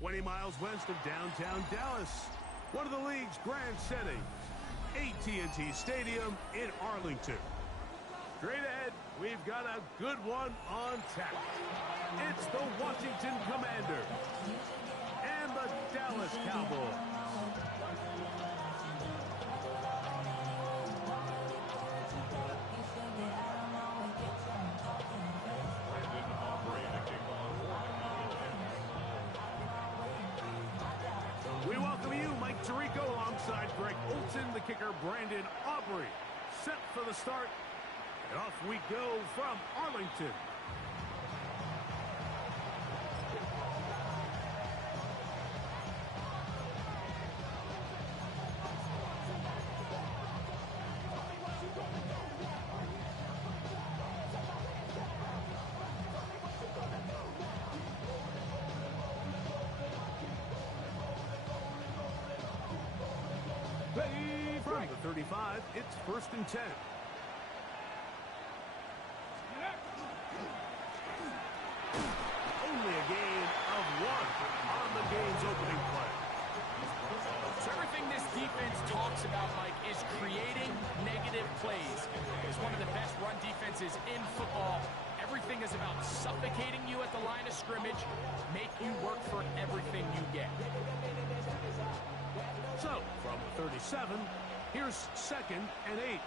20 miles west of downtown Dallas. One of the league's grand settings, AT&T Stadium in Arlington. Straight ahead, we've got a good one on tap. It's the Washington Commanders and the Dallas Cowboys. We welcome you, Mike Tirico, alongside Greg Olson, the kicker, Brandon Aubrey. Set for the start, and off we go from Arlington. From the 35, it's 1st and 10. Only a gain of 1 on the game's opening play. So everything this defense talks about, Mike, is creating negative plays. It's one of the best run defenses in football. Everything is about suffocating you at the line of scrimmage, make you work for everything you get. So, from the 37, here's 2nd and 8.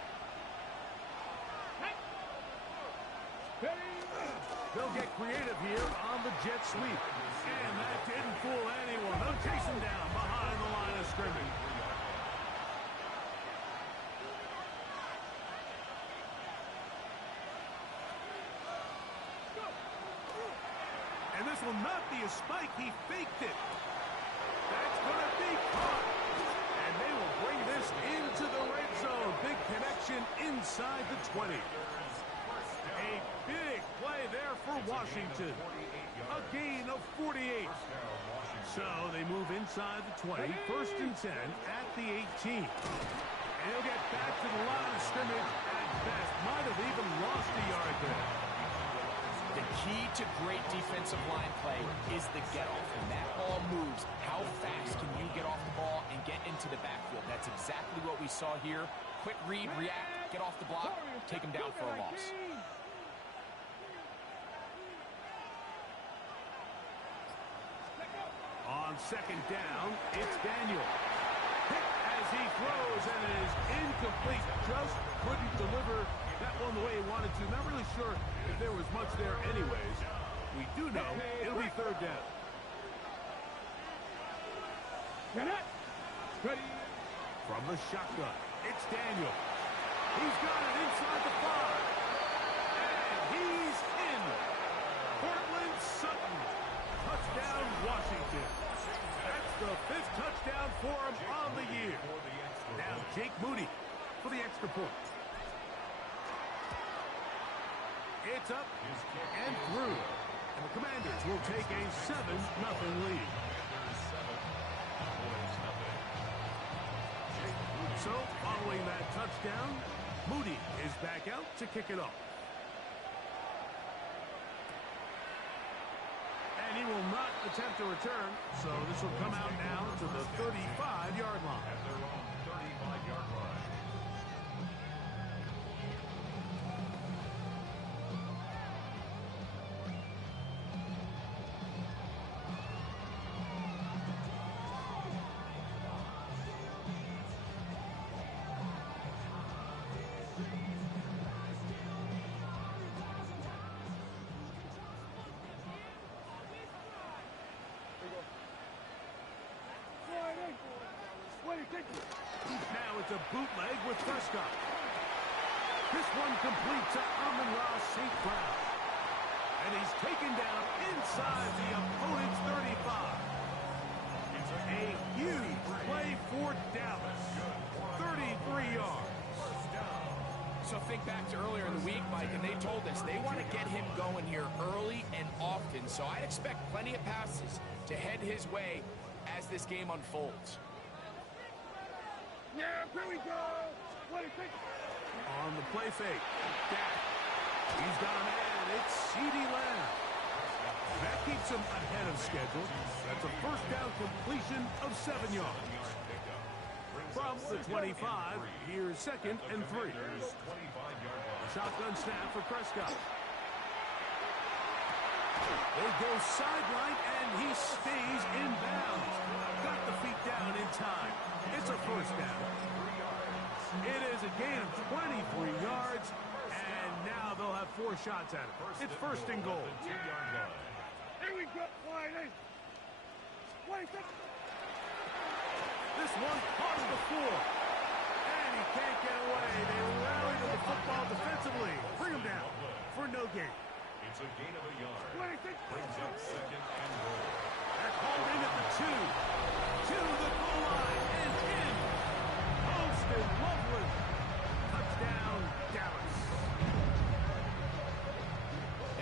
They'll get creative here on the jet sweep. And that didn't fool anyone. They'll chase him down behind the line of scrimmage. And this will not be a spike. He faked it. That's going to be caught. And they will bring this into the red zone. Big connection inside the 20. A big play there for Washington. A gain of 48. So they move inside the 20. 1st and 10 at the 18. And he'll get back to the line of scrimmage at best. Might have even lost a yard there. The key to great defensive line play is the get-off. When that ball moves, how fast can you get off the ball and get into the backfield? That's exactly what we saw here. Quick read, react, get off the block, take him down for a loss. On 2nd down, it's Daniel. Pick as he throws, and it is incomplete. Just couldn't deliver that one the way he wanted to. Not really sure if there was much there anyways. We do know it'll be 3rd down. From the shotgun, it's Daniel. He's got it inside the 5. And he's in. Cortland Sutton. Touchdown, Washington. That's the 5th touchdown for him on the year. Now Jake Moody for the extra point. It's up and through. And the Commanders will take a 7-0 lead. So, following that touchdown, Moody is back out to kick it off. And he will not attempt a return, so this will come out now to the 35-yard line. At their own 35-yard line. Now it's a bootleg with Prescott. This one complete to Amon-Ra St. Brown. And he's taken down inside the opponent's 35. A huge play for Dallas. 33 yards. So think back to earlier in the week, Mike, and they told us they want to get him going here early and often. So I'd expect plenty of passes to head his way as this game unfolds. Yeah, here we go. What do you think? On the play fake. Dak. He's got a man. It's CeeDee Lamb. That keeps him ahead of schedule. That's a first down completion of 7 yards. From the 25, here's 2nd and 3. Shotgun snap for Prescott. They go sideline, and he stays in bounds. Got the feet down in time. It's a first down. It is a gain of 23 yards, and now they'll have 4 shots at it. It's 1st and goal. Here we go. Wait. This one caught him before, and he can't get away. They rally to the football defensively. Bring him down for no gain. It's a gain of a yard. Brings up 2nd and goal. They're called in at the 2. To the goal line and in. Post and Loveland. Touchdown, Dallas.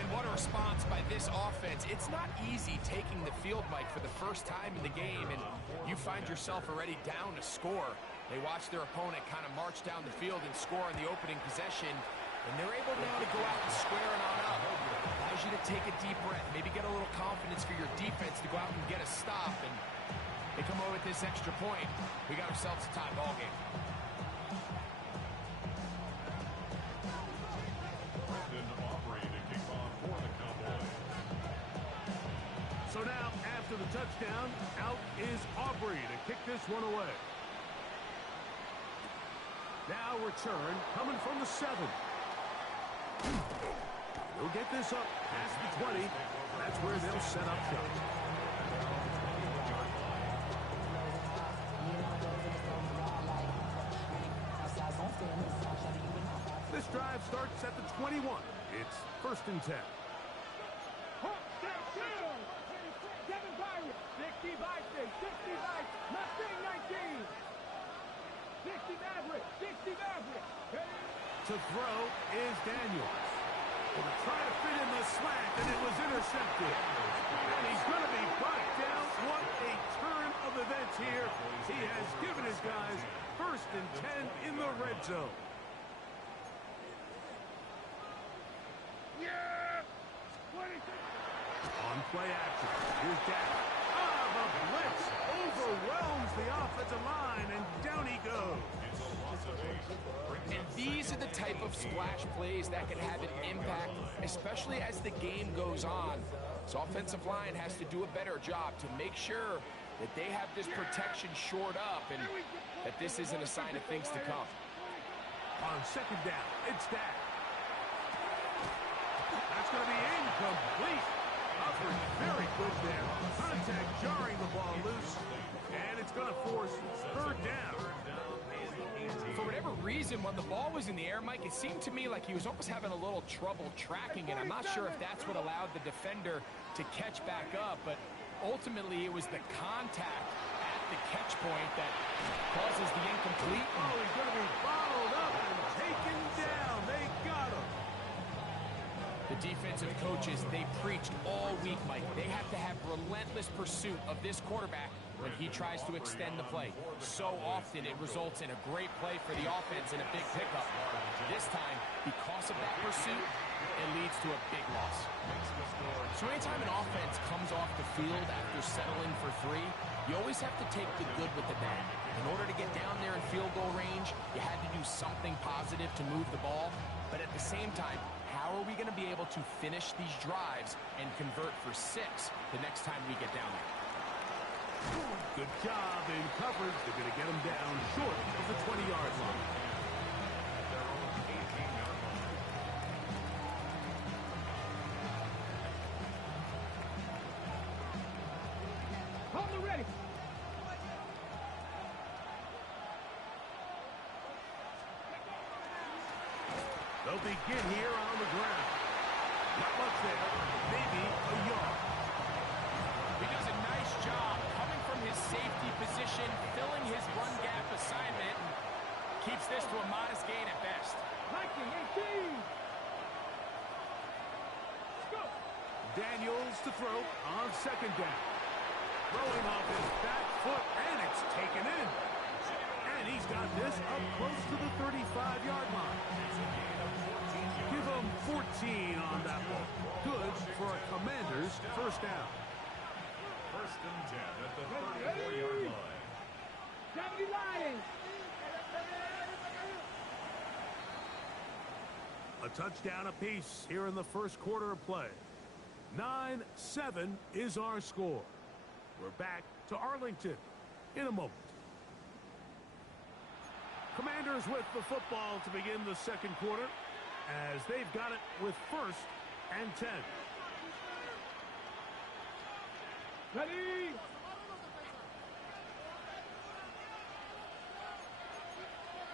And what a response by this offense. It's not easy taking the field, Mike, for the first time in the game, and you find yourself already down a score. They watch their opponent kind of march down the field and score in the opening possession, and they're able now to go out and square it on up. Allows you to take a deep breath, maybe get a little confidence for your defense to go out and get a stop, and they come away with this extra point. We got ourselves a tie ball game. So now, after the touchdown, out is Aubrey to kick this one away. Now return coming from the 7. He'll get this up past the 20. That's where they'll set up shop. This drive starts at the 21. It's 1st and 10. 60 Maverick. To throw is Daniels. Will try to fit in the slant, and it was intercepted. And he's going to be brought down. What a turn of events here. He has given his guys 1st and 10 in the red zone. Yeah! On play action, here's Dak. The blitz overwhelms the offensive line, and down he goes. And these are the type of splash plays that can have an impact, especially as the game goes on. So offensive line has to do a better job to make sure that they have this protection shored up and that this isn't a sign of things to come. On 2nd down, it's Dak. That's going to be incomplete. Hubbard very good there. Contact jarring the ball loose, and it's going to force 3rd down. For whatever reason, when the ball was in the air, Mike, it seemed to me like he was almost having a little trouble tracking it. I'm not sure if that's what allowed the defender to catch back up, but ultimately it was the contact at the catch point that causes the incomplete. Oh, he's going to be followed up and taken down. They got him. The defensive coaches, they preached all week, Mike. They have to have relentless pursuit of this quarterback when he tries to extend the play. So often it results in a great play for the offense and a big pickup. This time, because of that pursuit, it leads to a big loss. So anytime an offense comes off the field after settling for 3, you always have to take the good with the bad. In order to get down there in field goal range, you had to do something positive to move the ball. But at the same time, how are we going to be able to finish these drives and convert for 6 the next time we get down there? Good job in coverage. They're going to get him down short of the 20-yard line. Hold the ready. They'll begin here on the ground. Not much there. Maybe a yard. He does a nice job coming from his safety position, filling his run gap assignment, and keeps this to a modest gain at best. 19-18. Go. Daniels to throw on 2nd down. Throwing off his back foot, and it's taken in. And he's got this up close to the 35-yard line. Give them 14 on that one. Good for a Commanders first down. 1st and 10 at the 34-yard line. 70 Lions. A touchdown apiece here in the first quarter of play. 9-7 is our score. We're back to Arlington in a moment. Commanders with the football to begin the second quarter as they've got it with 1st and 10. Ready.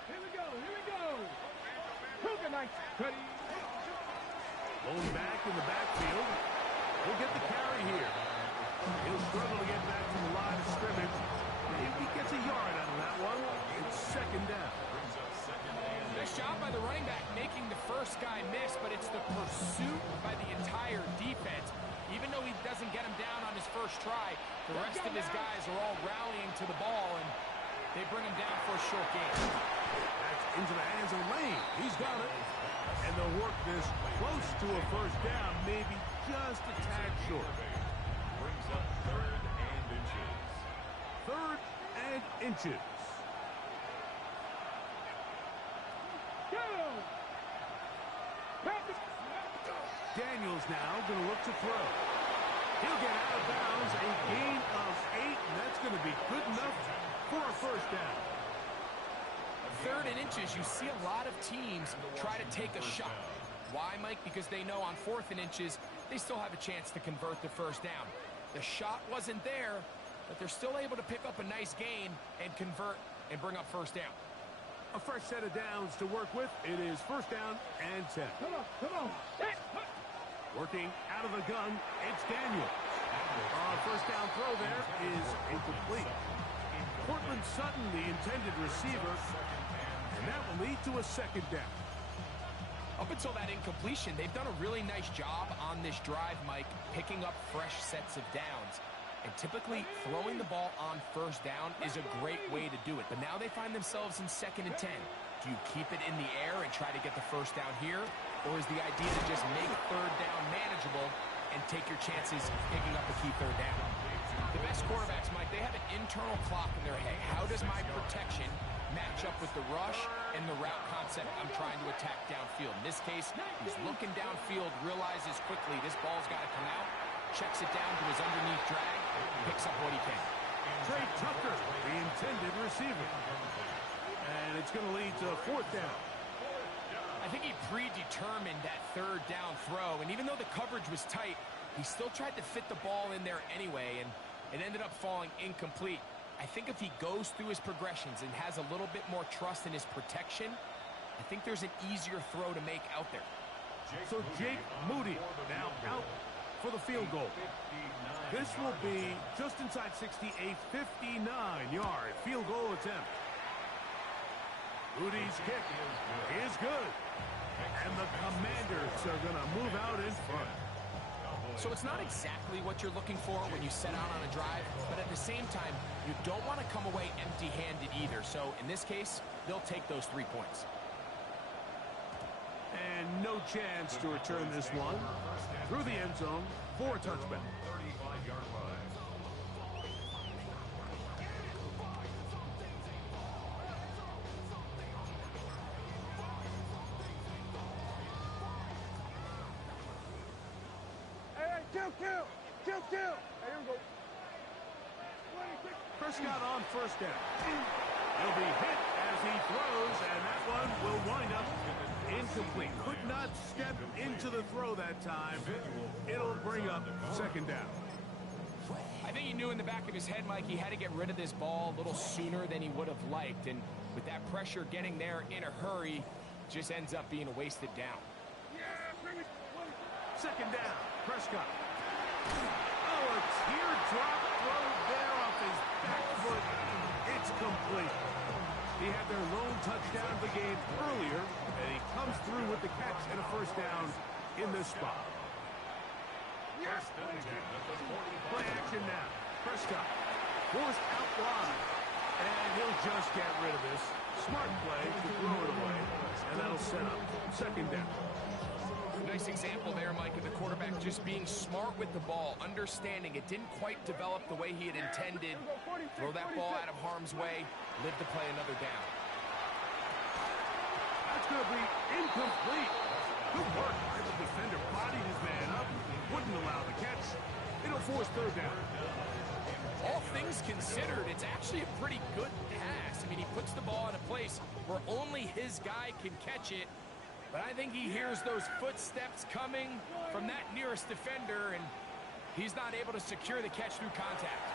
Here we go. Here we go. Hook night. Ready. Going back in the backfield. He'll get the carry here. He'll struggle to get back to the line of scrimmage. If he gets a yard out of that one, it's 2nd down. Nice job by the running back making the first guy miss, but it's the pursuit by the entire defense. Even though he doesn't get him down on his first try, the rest of his guys are all rallying to the ball, and they bring him down for a short gain. That's into the hands of Lane. He's got it. And they'll work this close to a first down, maybe just a tad short. Brings up 3rd and inches. 3rd and inches. Go. Daniels now going to look to throw. He'll get out of bounds, a gain of 8, and that's going to be good enough for a first down. 3rd and inches, you see a lot of teams try to take a shot. Why, Mike? Because they know on 4th and inches, they still have a chance to convert the first down. The shot wasn't there, but they're still able to pick up a nice gain and convert and bring up first down. A fresh set of downs to work with. It is 1st down and 10. Come on. Come on. Working out of the gun, it's Daniels. First down throw there is incomplete. Cortland Sutton, the intended receiver, and that will lead to a 2nd down. Up until that incompletion, they've done a really nice job on this drive, Mike, picking up fresh sets of downs. And typically, throwing the ball on first down is a great way to do it. But now they find themselves in 2nd and 10. Do you keep it in the air and try to get the first down here? Or is the idea to just make 3rd down manageable and take your chances picking up a key 3rd down? The best quarterbacks, Mike, they have an internal clock in their head. How does my protection match up with the rush and the route concept I'm trying to attack downfield? In this case, he's looking downfield, realizes quickly this ball's got to come out, checks it down to his underneath drag, picks up what he can. Trey Tucker, the intended receiver. And it's going to lead to 4th down. I think he predetermined that 3rd down throw, and even though the coverage was tight, he still tried to fit the ball in there anyway, and it ended up falling incomplete. I think if he goes through his progressions and has a little bit more trust in his protection, I think there's an easier throw to make out there. So Jake Moody now out for the field goal. This will be just inside 60, a 59-yard field goal attempt. Moody's kick is good. And the Commanders are going to move out in front. So it's not exactly what you're looking for when you set out on a drive, but at the same time, you don't want to come away empty-handed either. So in this case, they'll take those 3 points. And no chance to return this one through the end zone for a touchback. 35-yard line. Kill. There we go. Prescott on first down. He'll be hit as he throws, and that one will wind up incomplete. Could not step into the throw that time. It'll bring up 2nd down. I think he knew in the back of his head, Mike, he had to get rid of this ball a little sooner than he would have liked. And with that pressure getting there in a hurry, just ends up being a wasted down. 2nd down, Prescott. Oh, a teardrop throw there off his back foot. It's complete. He had their lone touchdown of the game earlier, and he comes through with the catch and a first down in this spot. Play action now. Prescott forced out wide, and he'll just get rid of this. Smart play to throw it away, and that'll set up 2nd down. nice example there, Mike, of the quarterback just being smart with the ball, understanding it didn't quite develop the way he had intended. Throw that ball out of harm's way, live to play another down. That's going to be incomplete. Good work. The defender bodied his man up, wouldn't allow the catch. It'll force third down. All things considered, it's actually a pretty good pass. I mean, he puts the ball in a place where only his guy can catch it. But I think he hears those footsteps coming from that nearest defender, and he's not able to secure the catch through contact.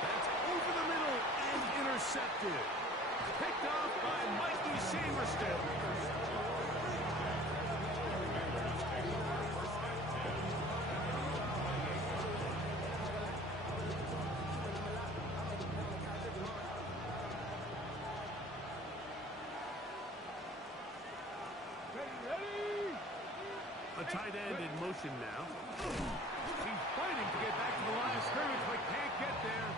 That's over the middle and intercepted. Picked off by Mikey Samerstill. A tight end in motion now. He's fighting to get back to the line of scrimmage, but can't get there.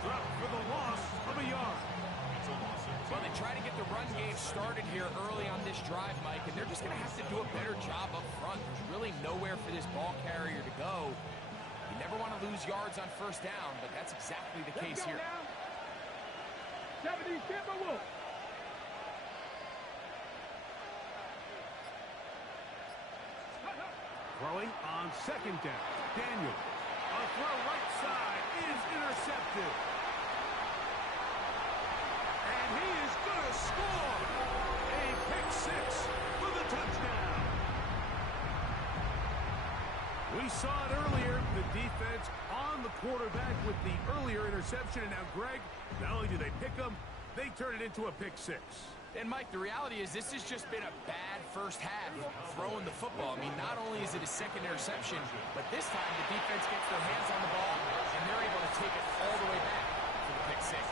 Dropped for the loss of a yard. Well, they try to get the run game started here early on this drive, Mike, and they're just going to have to do a better job up front. There's really nowhere for this ball carrier to go. You never want to lose yards on first down, but that's exactly the case here. 70 Timberwolves. Throwing on second down. Daniel. A throw right side is intercepted. And he is going to score. A pick six for the touchdown. We saw it earlier. The defense on the quarterback with the earlier interception. And now, Greg, not only do they pick him, they turn it into a pick six. And, Mike, the reality is this has just been a bad first half throwing the football. I mean, not only is it a second interception, but this time the defense gets their hands on the ball, and they're able to take it all the way back for the pick six.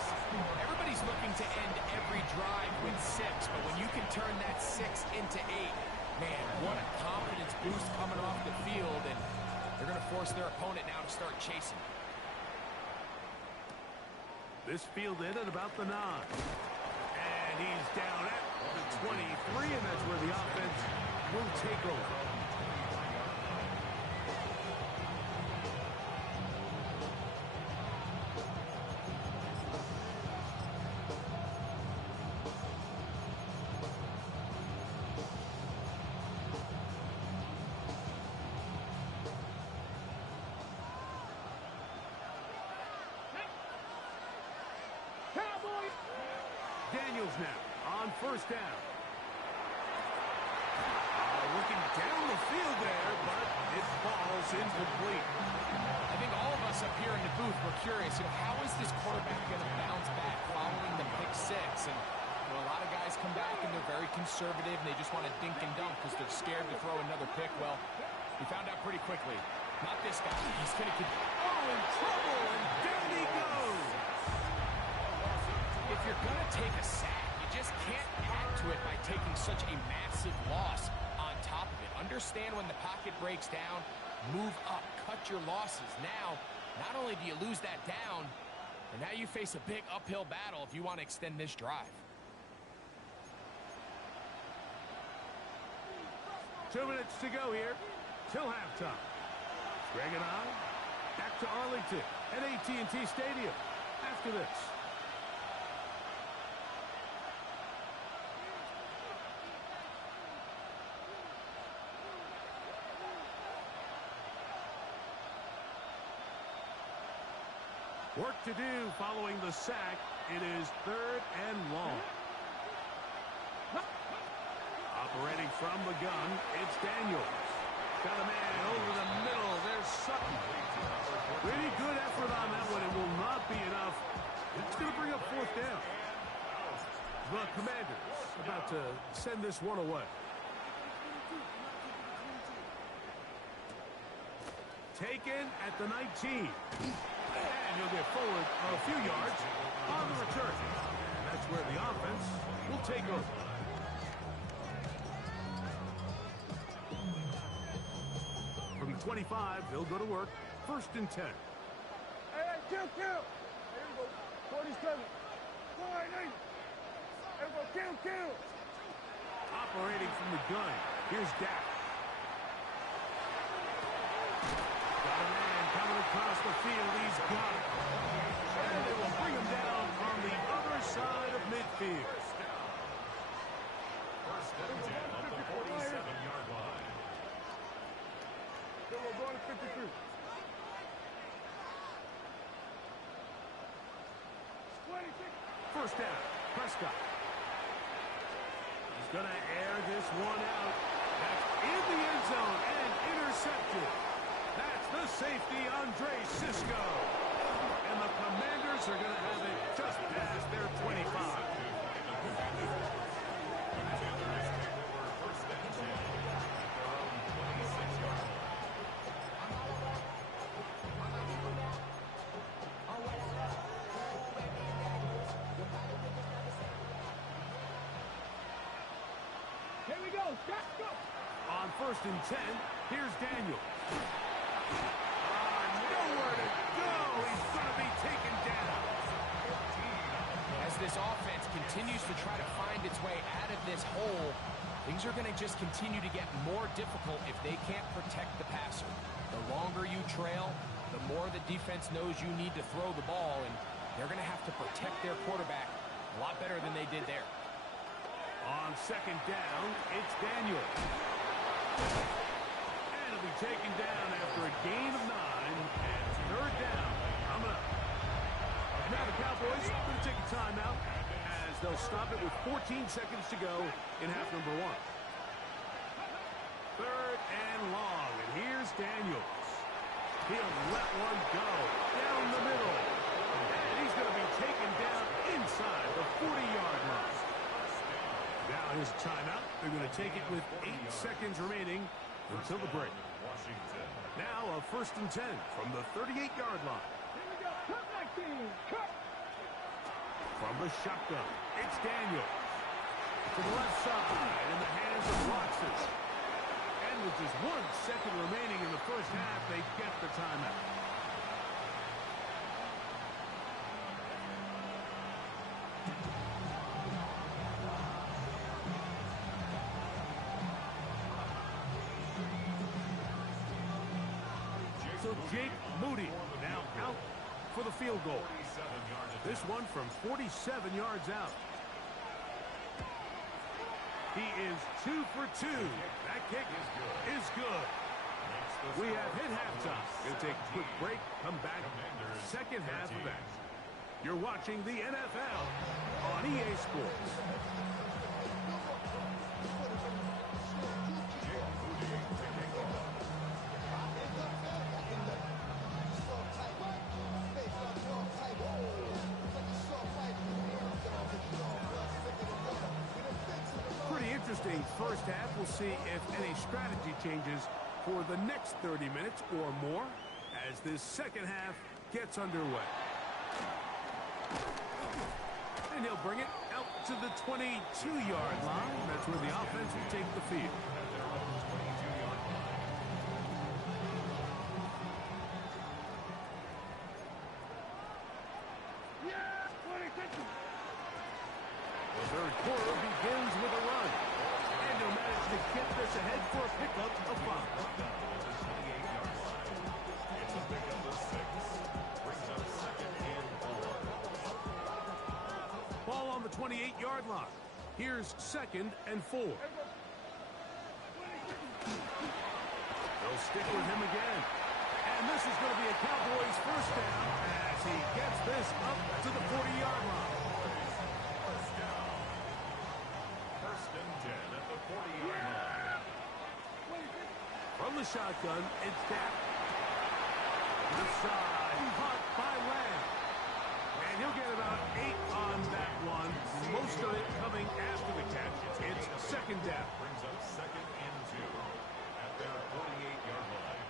Everybody's looking to end every drive with six, but when you can turn that six into eight, man, what a confidence boost coming off the field, and they're going to force their opponent now to start chasing. This fielded at about the 9. And he's down at the 23, and that's where the offense will take over. Daniels now on first down. Looking down the field there, but it falls incomplete. I think all of us up here in the booth were curious, how is this quarterback going to bounce back following the pick six? And a lot of guys come back and they're very conservative and they just want to dink and dunk because they're scared to throw another pick. Well, we found out pretty quickly. Not this guy. He's going to in trouble, and down he goes. If you're going to take a sack, you just can't add to it by taking such a massive loss on top of it. Understand when the pocket breaks down, move up, cut your losses. Now, not only do you lose that down, but now you face a big uphill battle if you want to extend this drive. 2 minutes to go here till halftime. Greg and I back to Arlington at AT&T Stadium after this. Work to do following the sack. It is 3rd and long. Operating from the gun, it's Daniels. Got a man over the middle. There's Sutton. Pretty good effort on that one. It will not be enough. It's going to bring up 4th down. The Commanders about to send this one away. Taken at the 19. And he'll get forward a few yards on the return. And that's where the offense will take over. From the 25, they'll go to work. 1st and 10. Hey, kill. There you go. 47. 48. There you go, kill. operating from the gun. Here's Dak. Got a man coming across the field. He's got it. And they will bring him down on the other side of midfield. First and 10 at the 47-yard line. So we're going to 53. First down, Prescott. He's going to air this one out. That's in the end zone and intercepted. That's the safety, Andre Cisco. And the Commanders are going to have it just past their 25. Here we go. Scott, go. On first and 10, here's Daniel. Nowhere to go. He's going to be taken down. As this offense continues to try to find its way out of this hole, things are going to just continue to get more difficult if they can't protect the passer. The longer you trail, the more the defense knows you need to throw the ball, and they're going to have to protect their quarterback a lot better than they did there. On second down, it's Daniel. And he'll be taken down after a gain of 9 and third down coming up. Now the Cowboys are going to take a timeout as they'll stop it with 14 seconds to go in half number 1. Third and long, and here's Daniels. He'll let one go down the middle. And he's going to be taken down inside the 40-yard line. Now here's a timeout. They're going to take it with 8 seconds remaining until the break. Now a first and 10 from the 38-yard line. Here we go. Cut 19. Cut. From the shotgun, it's Daniel. To the left side in the hands of Watson. And with just 1 second remaining in the first half, they get the timeout. So Jake Moody now out for the field goal. This one from 47 yards out. He is 2 for 2. That kick is good. We have hit halftime. Going to take a quick break. Come back. Second half of action. You're watching the NFL on EA Sports. Interesting first half. We'll see if any strategy changes for the next 30 minutes or more as this second half gets underway. And he'll bring it out to the 22-yard line. That's where the offense will take the field. The third quarter begins with a run. And he'll manage to get this ahead for a pickup of 5. It's a pickup of 6. Brings up second and 4. Ball on the 28-yard line. Here's second and 4. They'll stick with him again. And this is going to be a Cowboys first down as he gets this up to the 40-yard line. First and 10 at the 40-yard line. From the shotgun, it's Dak. Left side, caught by Lamb. And he'll get about 8 on that one. Most of it coming after the catch. It's second down. Brings up second and 2 at their 48-yard line.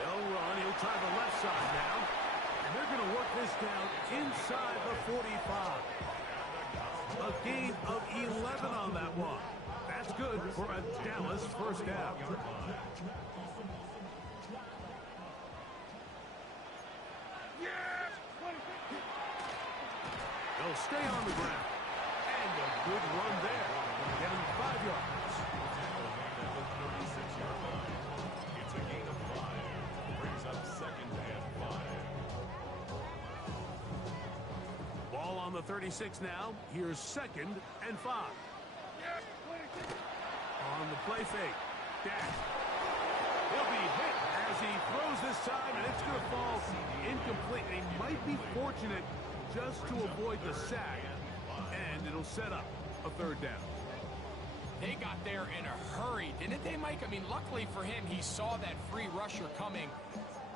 They'll run. He'll try the left side now. And they're going to work this down inside the 45. A gain of 11 on that one. That's good for a Dallas first down. They'll stay on the ground. And And a good run there. Get him 5 yards. At the 36-yard line. It's a gain of 5. Brings up 2nd and 5. Ball on the 36 now. Here's 2nd and 5. On the play fake. Dak. He'll be hit as he throws this time, and it's going to fall incomplete. He might be fortunate just to avoid the sack, and it'll set up a 3rd down. They got there in a hurry, didn't they, Mike? I mean, luckily for him, he saw that free rusher coming,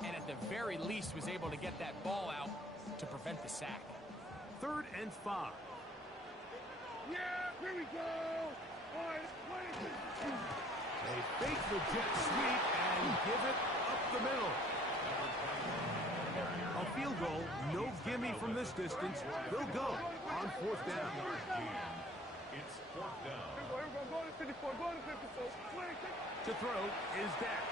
and at the very least was able to get that ball out to prevent the sack. 3rd and 5. Yeah, here we go. They fake the jet sweep and give it up the middle. A field goal, no gimme from this distance. They'll go on 4th down. It's 4th down. To throw is Dak.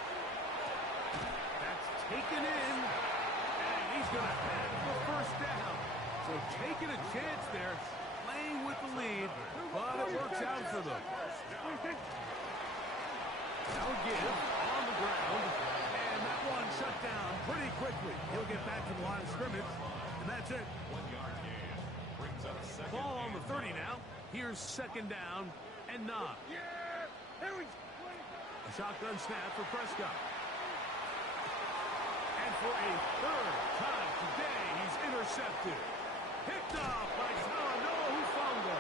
That's taken in, and he's going to have the 1st down. So taking a chance there, playing with the lead, but it works out for them. Now give on the ground, and that one shut down pretty quickly. He'll get back to the line of scrimmage, and that's it. 1-yard gain. Brings up 2nd. Ball on the 30 now. Here's 2nd down and 9. A shotgun snap for Prescott. And for a 3rd time today, he's intercepted. Picked off by Noah Hufanga.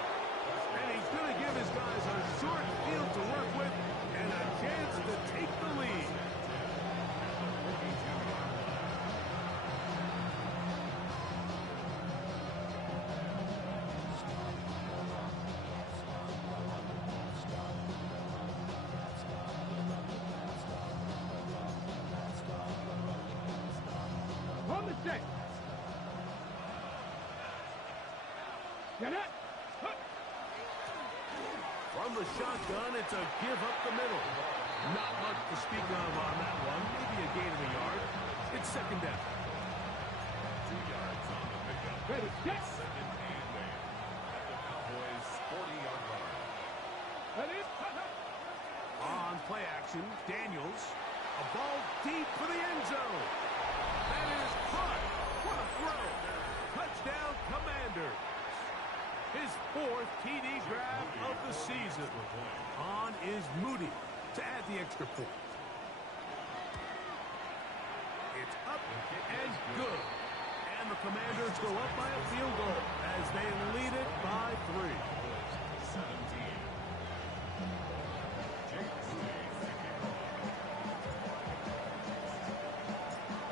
And he's going to give his guys a short field to work with and a chance to take the lead. On the check. Get it. From the shotgun, it's a give up the middle. Not much to speak of on that one. Maybe a gain of a yard. It's 2nd down. 2 yards on the pickup. Ready, check. 2nd and 8. At the Cowboys' 40-yard line. Ready. On play action, Daniels. A ball deep for the end zone. That is caught. What a throw. Touchdown, Commanders. His 4th TD grab of the season. On is Moody to add the extra point. It's up and good. And the Commanders go up by a field goal as they lead it by 3. 17.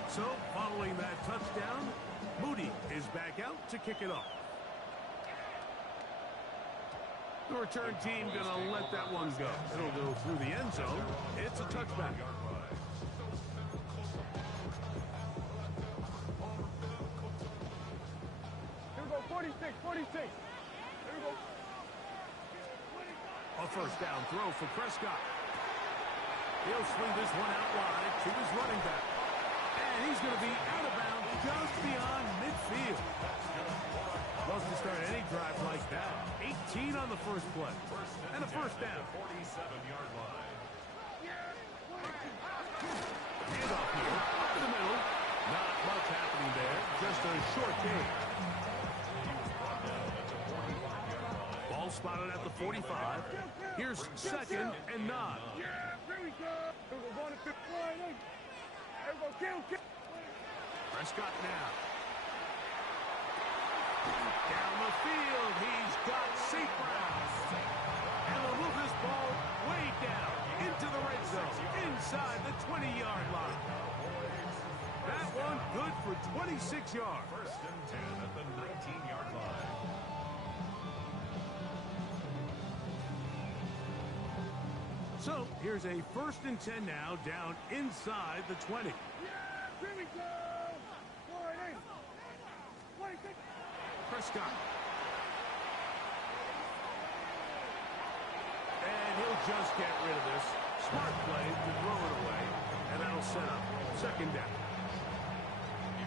So, following that touchdown, Moody is back out to kick it off. The return team going to let that one go. It'll go through the end zone. It's a touchback. Here we go, 46, 46. Here we go. A 1st down throw for Prescott. He'll swing this one out wide to his running back. And he's going to be out of bounds just beyond midfield. Love to start any drive like that. 18 on the first play. And a 1st down. 47-yard line. Handoff here. Up in the middle. Not much happening there. Just a short gain. Ball spotted at the 45. Here's 2nd and 9. Yeah, here we go. Here we go, going to 5th line. Here we go, kill. Prescott now. Down the field, he's got St. Brown. And will move this ball way down into the red zone, inside the 20-yard line. That one good for 26 yards. 1st and 10 at the 19-yard line. So here's a 1st and 10 now, down inside the 20. Yeah, here we go. 46. Prescott. And he'll just get rid of this. Smart play to throw it away. And that'll set up 2nd down.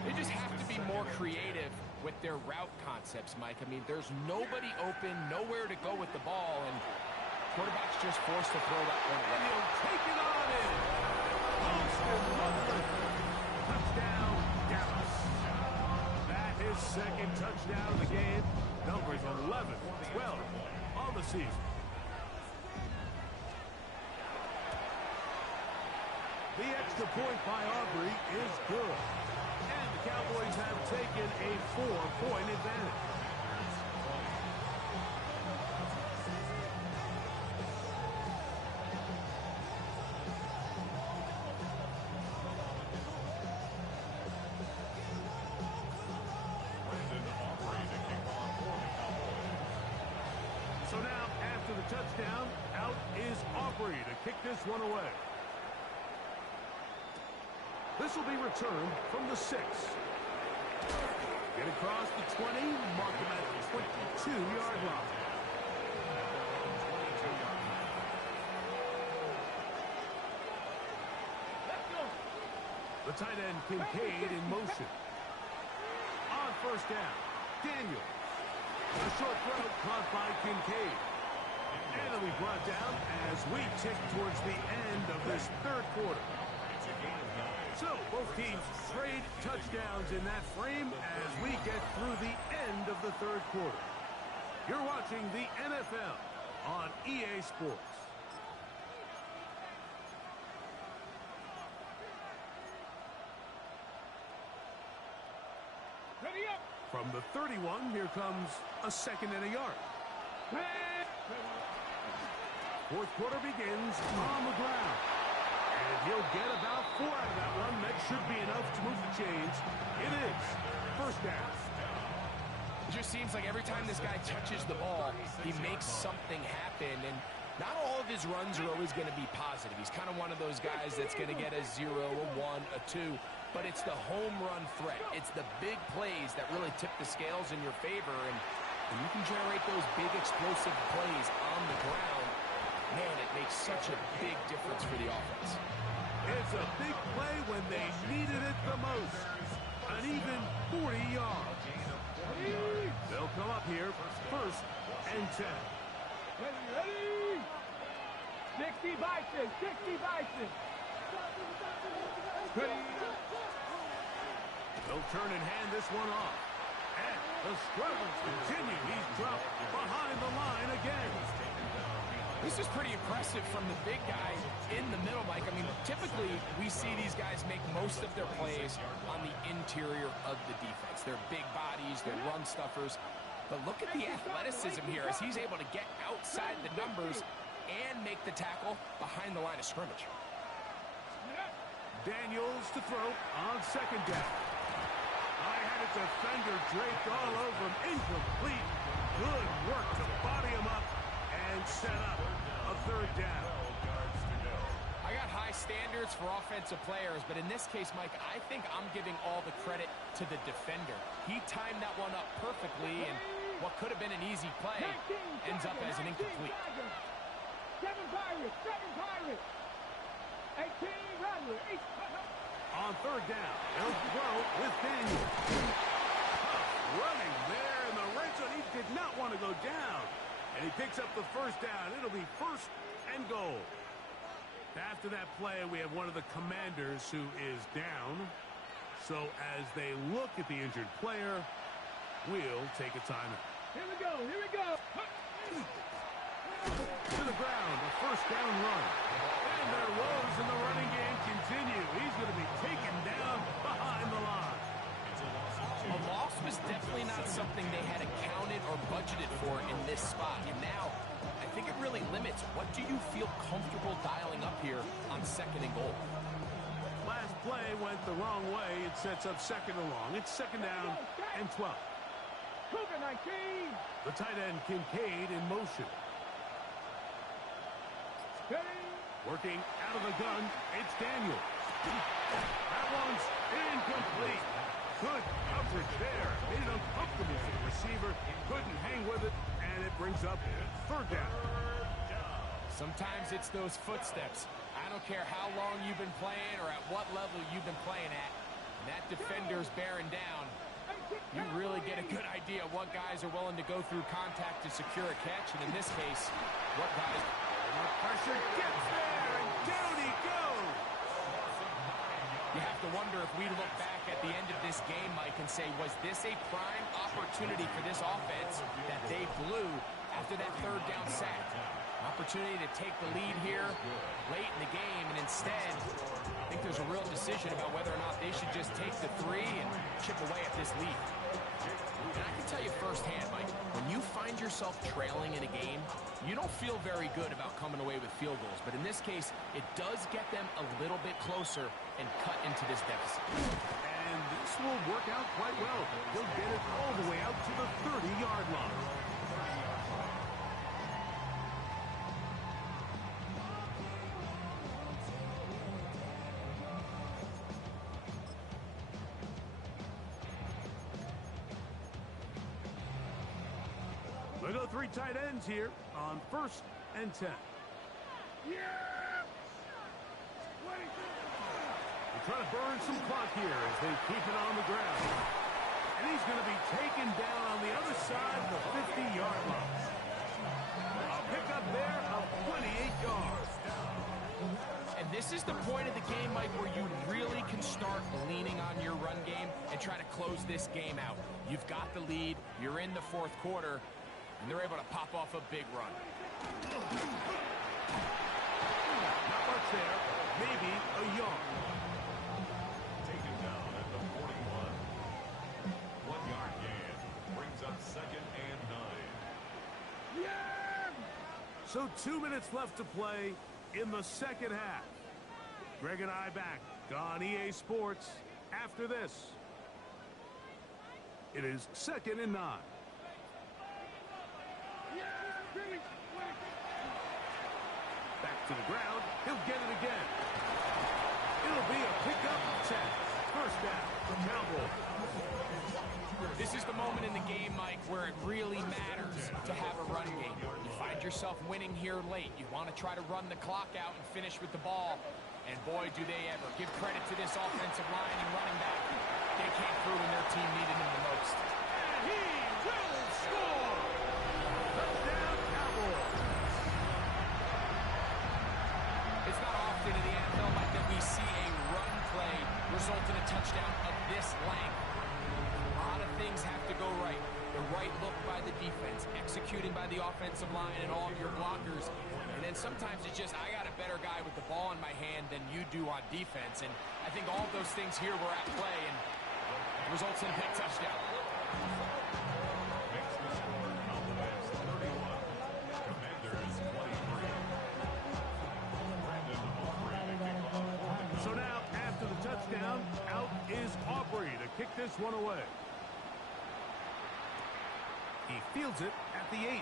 They just have to be more creative with their route concepts, Mike. I mean, there's nobody open, nowhere to go with the ball, and quarterback's just forced to throw that one away. And he'll take it on in. Austin Butler. Touchdown, Dallas. That is second touchdown of the game. Numbers 11, 12 on the season. The extra point by Aubrey is good. And the Cowboys have taken a 4-point advantage. So now, after the touchdown, out is Aubrey to kick this one away. This will be returned from the 6. Get across the 20, mark him at the 22-yard line. The tight end Kincaid in motion. On first down, Daniel. A short throw caught by Kincaid. And it'll be brought down as we tick towards the end of this third quarter. So, both teams trade touchdowns in that frame as we get through the end of the third quarter. You're watching the NFL on EA Sports. Ready up. From the 31, here comes a second and a yard. Fourth quarter begins on the ground. And he'll get about 4 out of that one. That should be enough to move the chains. It is first down. It just seems like every time this guy touches the ball, he makes something happen. And not all of his runs are always going to be positive. He's kind of one of those guys that's going to get a 0, a 1, a 2. But it's the home run threat. It's the big plays that really tip the scales in your favor. And when you can generate those big explosive plays on the ground, man, it makes such a big difference for the offense. It's a big play when they needed it the most. An even 40 yards. They'll come up here first and 10. Ready. 60 Bison. 60 Bison. Ready. They'll turn and hand this one off. And the struggles continue. He's dropped behind the line again. This is pretty impressive from the big guy in the middle, Mike. I mean, typically we see these guys make most of their plays on the interior of the defense. They're big bodies, they're run stuffers. But look at the athleticism here as he's able to get outside the numbers and make the tackle behind the line of scrimmage. Daniels to throw on second down. I had a defender draped all over him. Incomplete. Good work to body him up and set up a third down. I got high standards for offensive players, but in this case, Mike, I think I'm giving all the credit to the defender. He timed that one up perfectly, and what could have been an easy play ends up as an incomplete. 7 Pirates. 7 Pirates. 18 Rattlers. On third down, he'll throw with Daniel. Tough running there in the red zone. He did not want to go down. And he picks up the first down. It'll be first and goal. After that play, we have one of the commanders who is down. So as they look at the injured player, we'll take a timeout. Here we go. Here we go. To the ground, a first down run. And their woes in the running game continue. He's going to be taken down behind the line. A loss was definitely not something they had accounted or budgeted for in this spot. And now, I think it really limits what do you feel comfortable dialing up here on second and goal. Last play went the wrong way. It sets up second and long. It's second down and 12. Cougar 19. The tight end Kincaid in motion. Working out of the gun, it's Daniel. That one's incomplete. Good coverage there. Made it uncomfortable for the receiver. Couldn't hang with it, and it brings up third down. Sometimes it's those footsteps. I don't care how long you've been playing or at what level you've been playing at. And that defender's bearing down. You really get a good idea of what guys are willing to go through contact to secure a catch, and in this case, what guys... Pressure gets there, and down he goes. You have to wonder if we look back at the end of this game, Mike, and say, was this a prime opportunity for this offense that they blew after that third down sack? Opportunity to take the lead here late in the game, and instead, I think there's a real decision about whether or not they should just take the 3 and chip away at this lead. And I can tell you firsthand, Mike, when you find yourself trailing in a game, you don't feel very good about coming away with field goals. But in this case, it does get them a little bit closer and cut into this deficit. And this will work out quite well. He'll get it all the way out to the 30-yard line. We go 3 tight ends here on 1st and 10. Yeah! They're trying to burn some clock here as they keep it on the ground. And he's going to be taken down on the other side of the 50-yard line. A pickup there of 28 yards. And this is the point of the game, Mike, where you really can start leaning on your run game and try to close this game out. You've got the lead, you're in the 4th quarter, and they're able to pop off a big run. Not much there, maybe a yard. Taken down at the 41. 1-yard gain brings up 2nd and 9. Yeah! So 2 minutes left to play in the 2nd half. Greg and I back on EA Sports after this. It is 2nd and 9. Back to the ground. He'll get it again. It'll be a pickup of 10. First down for Cowboys. This is the moment in the game, Mike, where it really matters to have a run game. You find yourself winning here late. You want to try to run the clock out and finish with the ball. And boy, do they ever. Give credit to this offensive line and running back. They came through when their team needed them the most. And he will score! Touchdown, Cowboys! It's not often in the NFL, Mike, that we see a run play result in a touchdown of this length. A lot of things have to go right. The right look by the defense, executing by the offensive line and all of your blockers. And then sometimes it's just, I got a better guy with the ball in my hand than you do on defense. And I think all those things here were at play, and it results in a big touchdown. Makes the score Cowboys 31. Commanders 23. Brandon Aubrey to kick off. So now, after the touchdown, out is Aubrey to kick this one away. He fields it at the 8.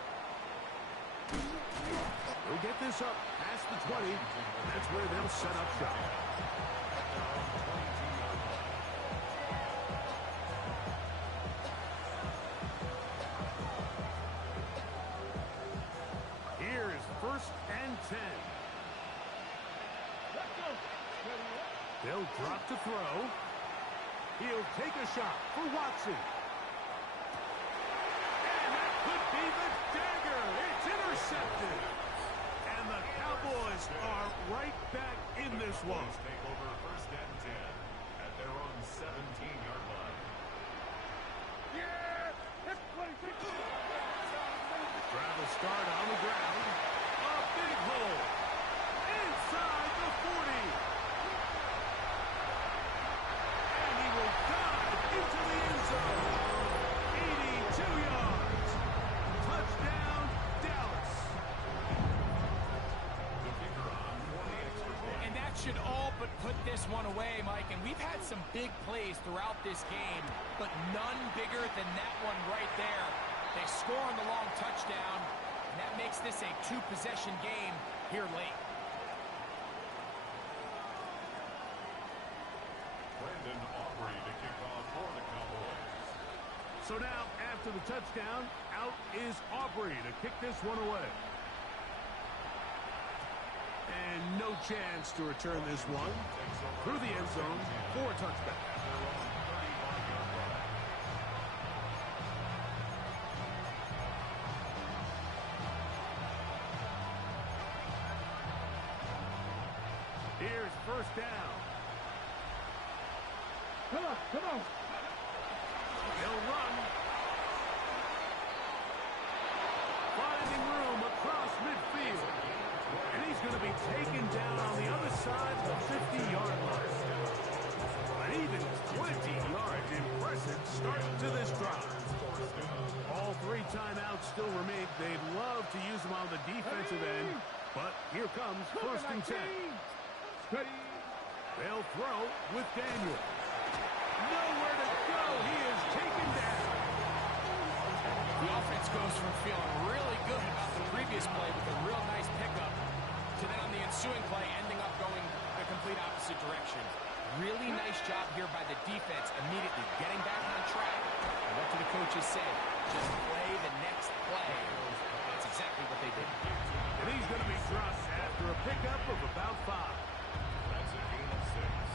He'll get this up past the 20. That's where they'll set up shop. Here is 1st and 10. They'll drop to throw. He'll take a shot for Watson. And that could be the dagger. It's intercepted. And the Cowboys are right back in this one. Take over 1st and 10 at their own 17-yard line. Yeah! That's 26. Travel start on the ground. A big hole. Inside the 40. And he will dive into the end zone. 82 yards. Touchdown, Dallas. The kicker on for the extra point. And that should all but put this one away, Mike. And we've had some big plays throughout this game, but none bigger than that one right there. They score on the long touchdown, and that makes this a 2-possession game here late. Brandon Aubrey to kick off for the Cowboys. So now, after the touchdown, out is Aubrey to kick this one away. And no chance to return this one through the end zone for a touchback. Here's first down. Come on, come on. He'll run. Finding room across midfield. And he's going to be taken down on the other side of the 50-yard line. An even 20 yards. Impressive start to this drive. All 3 timeouts still remain. They'd love to use them on the defensive end. But here comes first and 10. They'll throw with Daniel. Nowhere to go. He is taken down. The offense goes from feeling really good about the previous play with a real nice pickup to then on the ensuing play ending up going the complete opposite direction. Really nice job here by the defense immediately getting back on track. And what do the coaches say? Just play the next play. That's exactly what they did. And he's going to be dropped after a pickup of about 5. That's a gain of 6.